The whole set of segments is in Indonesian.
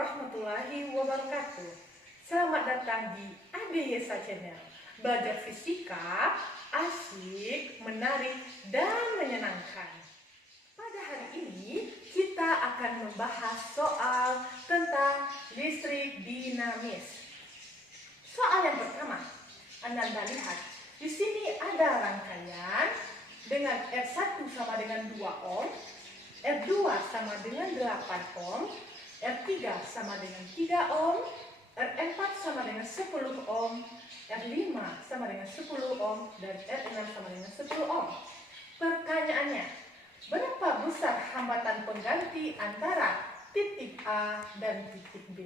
warahmatullahi wabarakatuh. Selamat datang di ADYESA Channel. Belajar fisika, asyik, menarik, dan menyenangkan. Pada hari ini, kita akan membahas soal tentang listrik dinamis. Soal yang pertama, Anda lihat, di sini ada rangkaian dengan R1 sama dengan 2 ohm, R2 sama dengan 8 ohm, R3 sama dengan 3 ohm, R4 sama dengan 10 ohm, R5 sama dengan 10 ohm, dan R6 sama dengan 10 ohm. Pertanyaannya, berapa besar hambatan pengganti antara titik A dan titik B?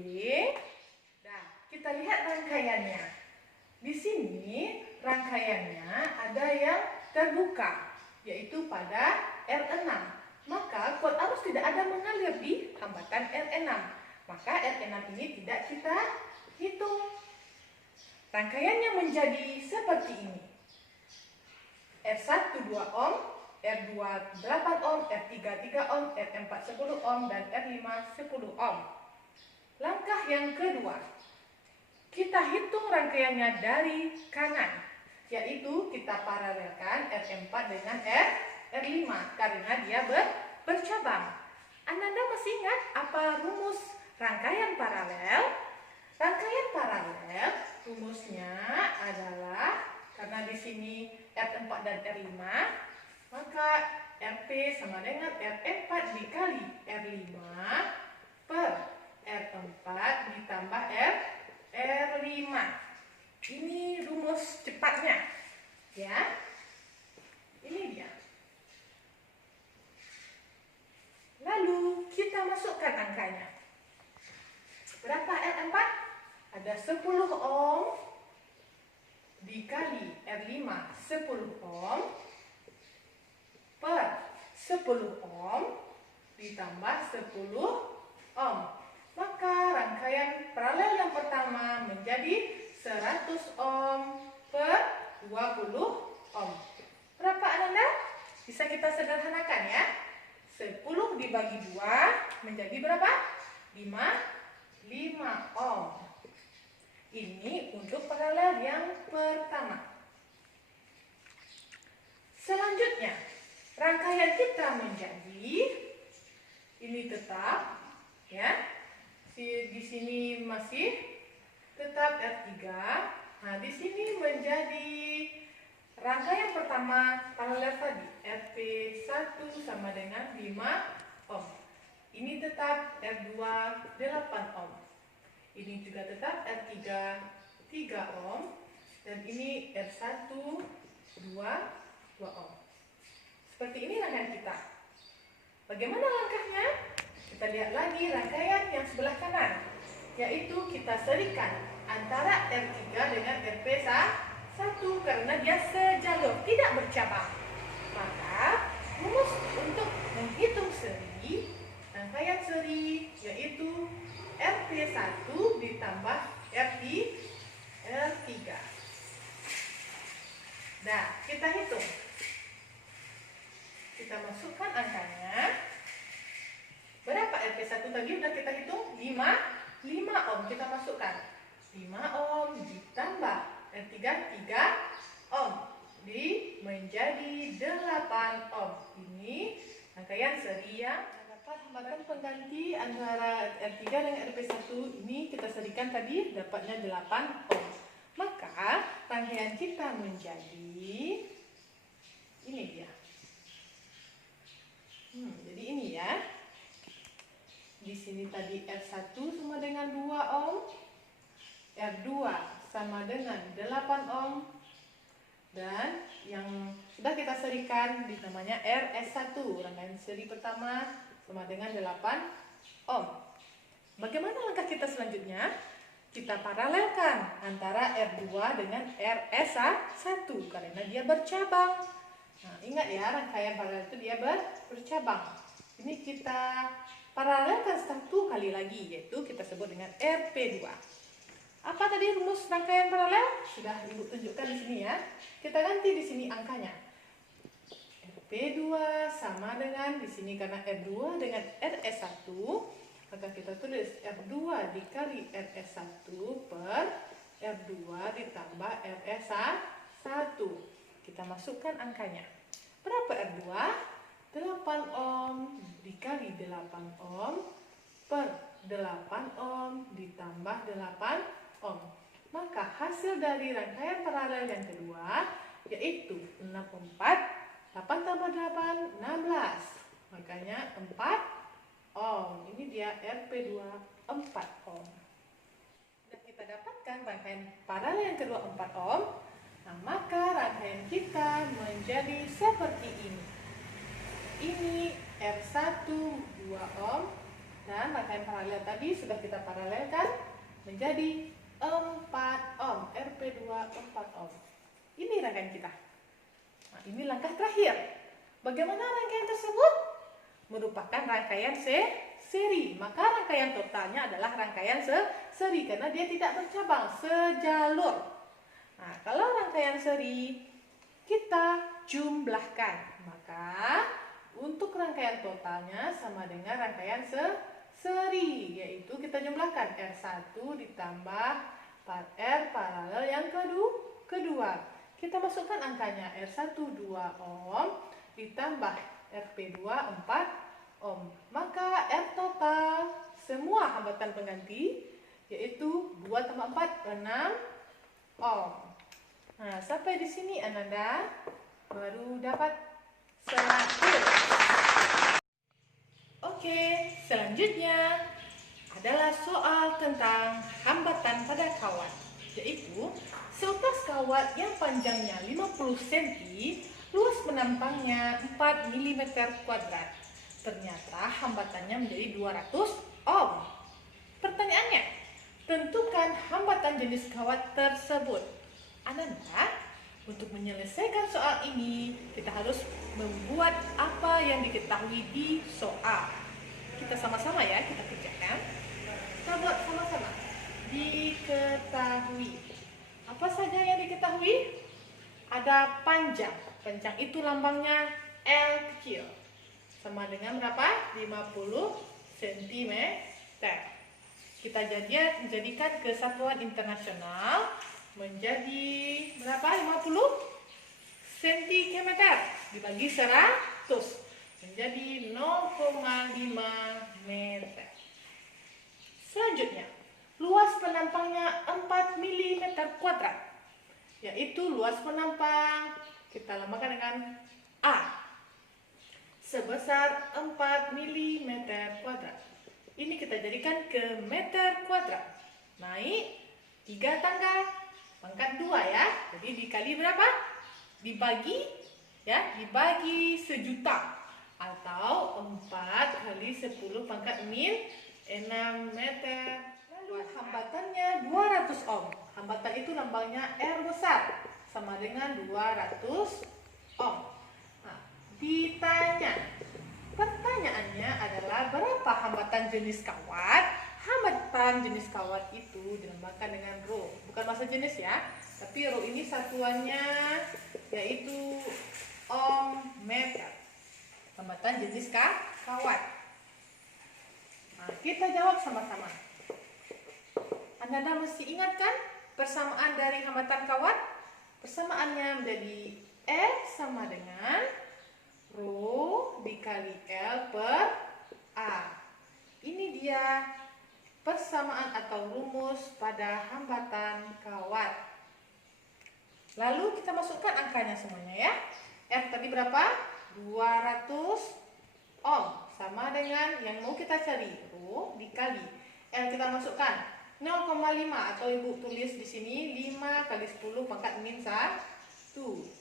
Nah, kita lihat rangkaiannya. Di sini rangkaiannya ada yang terbuka, yaitu pada R6. Maka kuat arus tidak ada mengalir di hambatan R6. Maka R6 ini tidak kita hitung. Rangkaiannya menjadi seperti ini. R1 2 ohm, R2 8 ohm, R3 3 ohm, R4 10 ohm, dan R5 10 ohm. Langkah yang kedua, kita hitung rangkaiannya dari kanan, yaitu kita paralelkan R4 dengan R5 karena dia bercabang. Anda masih ingat apa rumus rangkaian paralel? Rangkaian paralel rumusnya adalah, karena di sini R4 dan R5, maka RP sama dengan R4 dikali R5 per R4 ditambah R5. Ini rumus cepatnya, ya. Ini dia. Lalu kita masukkan angkanya. Berapa R4? Ada 10 ohm dikali R5 10 ohm per 10 ohm ditambah 10 ohm. Maka rangkaian paralel yang pertama menjadi 100 ohm per 20 ohm. Berapa Anda? Bisa kita sederhanakan ya. 10 dibagi 2 menjadi berapa? 5 ohm. Ini untuk paralel yang pertama. Selanjutnya, rangkaian kita menjadi ini tetap, ya. Di sini masih tetap R3. Nah, di sini menjadi rangkaian pertama paralel tadi, RP1 sama dengan 5 ohm. Ini tetap R2 8 ohm. Ini juga tetap R3 3 ohm. Dan ini R1 2 ohm. Seperti ini rangkaian kita. Bagaimana langkahnya? Kita lihat lagi rangkaian yang sebelah kanan, yaitu kita serikan antara R3 dengan RP1 karena dia sejalur, tidak bercabang. Maka rumus untuk menghitung seri, rangkaian seri, yaitu RP1 ditambah R3. Nah, kita hitung. Kita masukkan angkanya. Berapa RP1 tadi udah kita hitung? 5 ohm kita masukkan. 5 ohm ditambah R3 3 ohm menjadi 8 ohm. Ini rangkaian seri yang dapat hambatan pengganti antara R3 dengan RP1. Ini kita serikan tadi dapatnya 8 ohm. Maka rangkaian kita menjadi ini dia. Jadi ini ya. Di sini tadi R1 sama dengan 2 ohm, R2 sama dengan 8 ohm, dan yang sudah kita serikan namanya RS1, rangkaian seri pertama sama dengan 8 ohm. Bagaimana langkah kita selanjutnya? Kita paralelkan antara R2 dengan RS1 karena dia bercabang. Nah, ingat ya, rangkaian paralel itu dia bercabang. Ini kita paralelkan satu kali lagi, yaitu kita sebut dengan RP2. Apa tadi rumus rangkaian paralel? Sudah Ibu tunjukkan di sini ya. Kita ganti di sini angkanya. RP2 sama dengan di sini karena R2 dengan RS1, Maka kita tulis R2 dikali RS1 per R2 ditambah RS1. Kita masukkan angkanya. Berapa R2? 8 ohm dikali 8 ohm per 8 ohm ditambah 8 ohm. Maka hasil dari rangkaian paralel yang kedua yaitu 64, 8 tambah 8, 16. Makanya 4 ohm. Ini dia RP2 4 ohm. Dan kita dapatkan rangkaian paralel yang kedua 4 ohm. Nah, maka rangkaian kita menjadi seperti ini. Ini R1 2 ohm dan rangkaian paralel tadi sudah kita paralelkan menjadi 4 ohm, RP2 4 ohm. Ini rangkaian kita. Nah, ini langkah terakhir. Bagaimana rangkaian tersebut? Merupakan rangkaian seri. Maka rangkaian totalnya adalah rangkaian seri karena dia tidak bercabang, sejalur. Nah, kalau rangkaian seri kita jumlahkan, maka untuk rangkaian totalnya sama dengan rangkaian seri, yaitu kita jumlahkan R1 ditambah R paralel yang kedua. Kita masukkan angkanya R1 2 ohm ditambah RP2 4 ohm. Maka R total semua hambatan pengganti yaitu 2 tambah 4 6 ohm. Nah, sampai di sini Ananda baru dapat 100. Oke, selanjutnya adalah soal tentang hambatan pada kawat, yaitu seutas kawat yang panjangnya 50 cm, luas penampangnya 4 mm kuadrat. Ternyata hambatannya menjadi 200 ohm. Pertanyaannya, tentukan hambatan jenis kawat tersebut. Ananda, untuk menyelesaikan soal ini, kita harus membuat apa yang diketahui di soal. Kita sama-sama ya, kita kerjakan. Kita buat sama-sama. Diketahui. Apa saja yang diketahui? Ada panjang. Panjang itu lambangnya L kecil. Sama dengan berapa? 50 cm. Kita jadikan kesatuan internasional menjadi berapa? 50 cm dibagi 100 menjadi 0,5 meter. Selanjutnya, luas penampangnya 4 mm kuadrat, yaitu luas penampang kita lambangkan dengan A sebesar 4 mm kuadrat. Ini kita jadikan ke meter kuadrat. Naik 3 tangga pangkat 2 ya. Jadi dikali berapa? Dibagi ya, dibagi sejuta atau 4 kali 10 pangkat min 6 meter. Lalu hambatannya 200 ohm. Hambatan itu lambangnya R besar sama dengan 200 ohm. Nah, pertanyaannya adalah berapa hambatan jenis kawat? Hambatan jenis kawat itu dilambangkan dengan rho. Bukan massa jenis ya, tapi rho ini satuannya yaitu ohm meter. Hambatan jenis kawat. Nah, kita jawab sama-sama. Anda mesti ingatkan persamaan dari hambatan kawat. Persamaannya menjadi F sama dengan rho dikali L per A. Ini dia persamaan atau rumus pada hambatan kawat. Lalu kita masukkan angkanya semuanya ya. R tadi berapa? 200 ohm. Sama dengan yang mau kita cari, rho dikali L kita masukkan 0,5 atau ibu tulis di sini 5 kali 10 pangkat min 1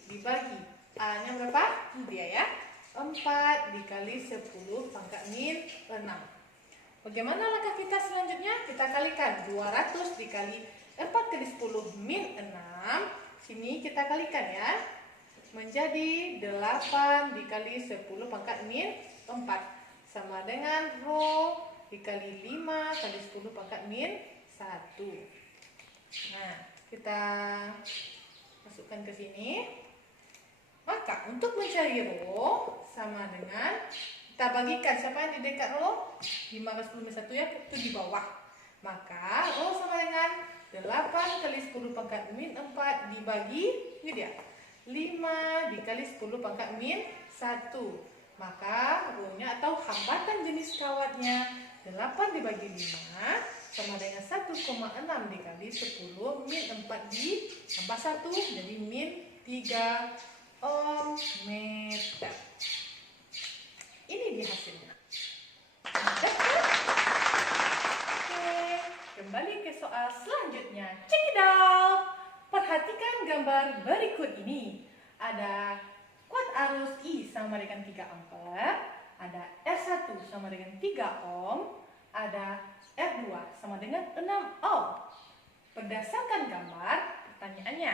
dibagi A nya berapa? Dia ya. 4 dikali 10 pangkat min 6. Bagaimana langkah kita selanjutnya? Kita kalikan 200 dikali 4 kali 10 min 6. Sini kita kalikan ya. Menjadi 8 dikali 10 pangkat min 4. Sama dengan rho dikali 5 kali 10 pangkat min 1. Nah, kita masukkan ke sini. Maka untuk mencari rho sama dengan Kita bagikan siapa yang di dekat row? 5 ke 10 minus 1 ya, itu di bawah. Maka row sama dengan 8 kali 10 pangkat min 4 dibagi, ini dia, 5 dikali 10 pangkat min 1. Maka rownya atau hambatan jenis kawatnya 8 dibagi 5 sama dengan 1,6 dikali 10 min 4 ditambah 1 jadi min 3 ohm meter. Ini dia hasilnya. Oke, kembali ke soal selanjutnya. Check it out. Perhatikan gambar berikut ini. Ada kuat arus I sama dengan 3 ampere, ada R1 sama dengan 3 ohm, ada R2 sama dengan 6 ohm. Berdasarkan gambar, pertanyaannya,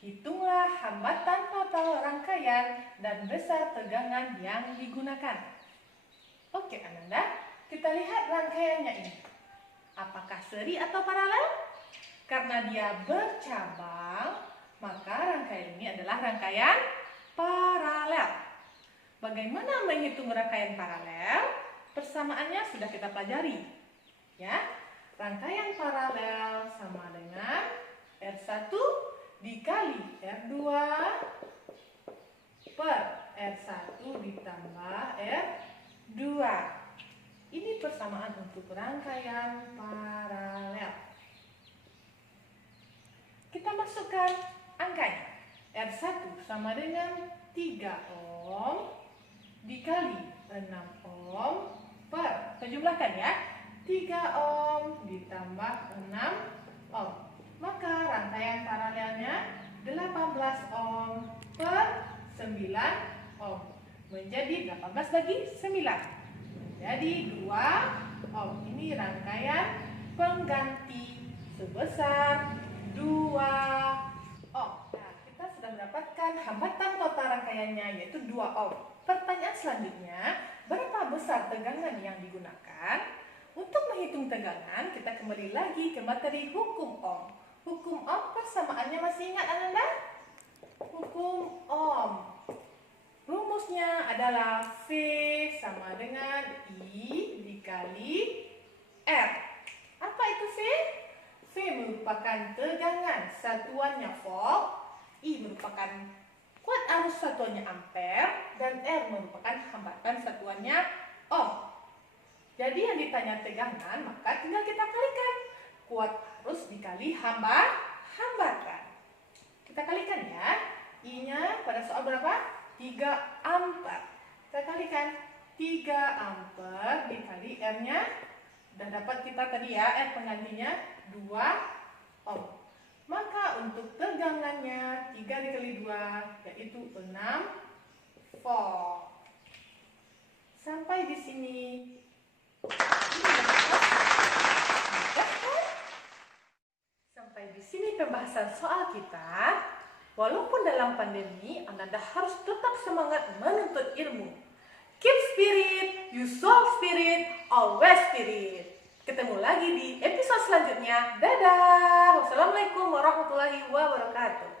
hitunglah hambatan total rangkaian dan besar tegangan yang digunakan. Oke Ananda, kita lihat rangkaiannya ini. Apakah seri atau paralel? Karena dia bercabang, maka rangkaian ini adalah rangkaian paralel. Bagaimana menghitung rangkaian paralel? Persamaannya sudah kita pelajari. Ya, rangkaian paralel sama dengan R1 dikali R2 per R1 ditambah R2. Ini persamaan untuk rangkaian paralel. Kita masukkan angkanya. R1 sama dengan 3 ohm dikali 6 ohm per, kita jumlahkan ya, 3 ohm ditambah 6 ohm. Maka rangkaian paralelnya 18 ohm per 9 ohm. Menjadi 18 bagi 9. Menjadi 2 ohm. Ini rangkaian pengganti sebesar 2 ohm. Nah, kita sudah mendapatkan hambatan total rangkaiannya yaitu 2 ohm. Pertanyaan selanjutnya, berapa besar tegangan yang digunakan? Untuk menghitung tegangan, kita kembali lagi ke materi hukum ohm. Hukum ohm persamaannya masih ingat Ananda? Hukum ohm. Rumusnya adalah V sama dengan I dikali R. Apa itu V? V merupakan tegangan, satuannya volt. I merupakan kuat arus, satuannya ampere. Dan R merupakan hambatan, satuannya ohm. Jadi yang ditanya tegangan, maka tinggal kita kalikan. Kuat arus dikali hambatan. Kita kalikan ya. I-nya pada soal berapa? 3 ampere. Kita kalikan 3 ampere dikali R-nya. Sudah dapat kita tadi ya, R penggantinya 2 ohm. Maka untuk tegangannya 3 dikali 2 yaitu 6 volt. Sampai di sini. Sampai di sini pembahasan soal kita. Walaupun dalam pandemi, Ananda harus tetap semangat menuntut ilmu. Keep spirit, you solve spirit, always spirit. Ketemu lagi di episode selanjutnya. Dadah. Wassalamualaikum warahmatullahi wabarakatuh.